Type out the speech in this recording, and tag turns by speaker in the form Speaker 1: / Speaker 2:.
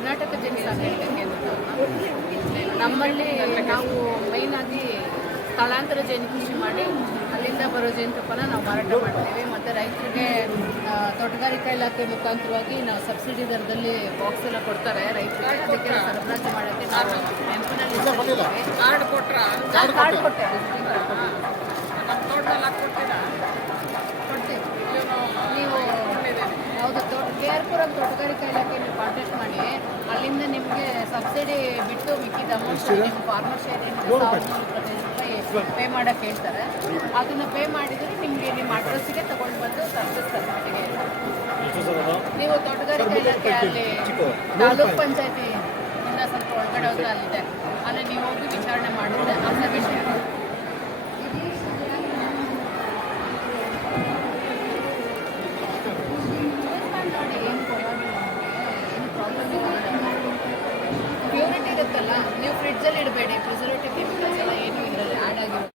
Speaker 1: ಕರ್ನಾಟಕ ಜನ ಸಾಕಾಣಿಕೆ ನಮ್ಮಲ್ಲಿ ನಾವು ಮೈನ್ ಆಗಿ ಸ್ಥಳಾಂತರ ಜೇನು ಕೃಷಿ ಮಾಡಿ ಅಲ್ಲಿಂದ ಬರೋ ಜೇನುತುಪ್ಪನ ನಾವು ಮಾರಾಟ ಮಾಡ್ತೀವಿ. ಮತ್ತು ರೈತರಿಗೆ ತೋಟಗಾರಿಕಾ ಇಲಾಖೆ ಮುಖಾಂತರವಾಗಿ ನಾವು ಸಬ್ಸಿಡಿ ದರದಲ್ಲಿ ಬಾಕ್ಸ್ ಎಲ್ಲ ಕೊಡ್ತಾರೆ. ರೈತರಿಗೆ ಅದಕ್ಕೆ ಸರಬರಾಜು ಮಾಡೋಕ್ಕೆ ನಾವು
Speaker 2: ಕಾರ್ಡ್
Speaker 1: ಕಾರ್ಡ್ ಕೊಟ್ಟೆ ನೀವು ಹೌದು ತೋಟ ಕೆ ಆರ್ ಪುರಂ ತೋಟಗಾರಿಕಾ ಅಲ್ಲಿಂದ ನಿಮಗೆ ಸಬ್ಸಿಡಿ ಬಿಟ್ಟು ಮಿಕ್ಕಿದ ಅಮೌಂಟ್ ಫಾರ್ಮರ್ ಶೇರ್ ರೂಪಾಯಿ ಪೇ ಮಾಡೋಕ್ಕೆ ಹೇಳ್ತಾರೆ. ಅದನ್ನು ಪೇ ಮಾಡಿದರೆ ನಿಮಗೆ ನಿಮ್ಮ ಅಡ್ರೆಸ್ಸಿಗೆ ತಗೊಂಡು ಬಂದು ತಲುಪಿಸ್ತಾರೆ ಮನೆಗೆ ನೀವು ತೋಟಗಾರಿಕೆ ಇಲಾಖೆ ಅಲ್ಲಿ ತಾಲೂಕ್ ಪಂಚಾಯತಿ ಇಂದ ಸ್ವಲ್ಪ ಒಳಗಡೆ ಹೋದ್ರೆ ಅಲ್ಲಿದೆ. ಅಲ್ಲಿ ನೀವು ಹೋಗಿ ವಿಚಾರಣೆ ಮಾಡಿದ್ರೆ ಪಿಜ್ಜಲ್ಲಿ ಇಡಬೇಡಿ ಪಿಜ್ಜಾ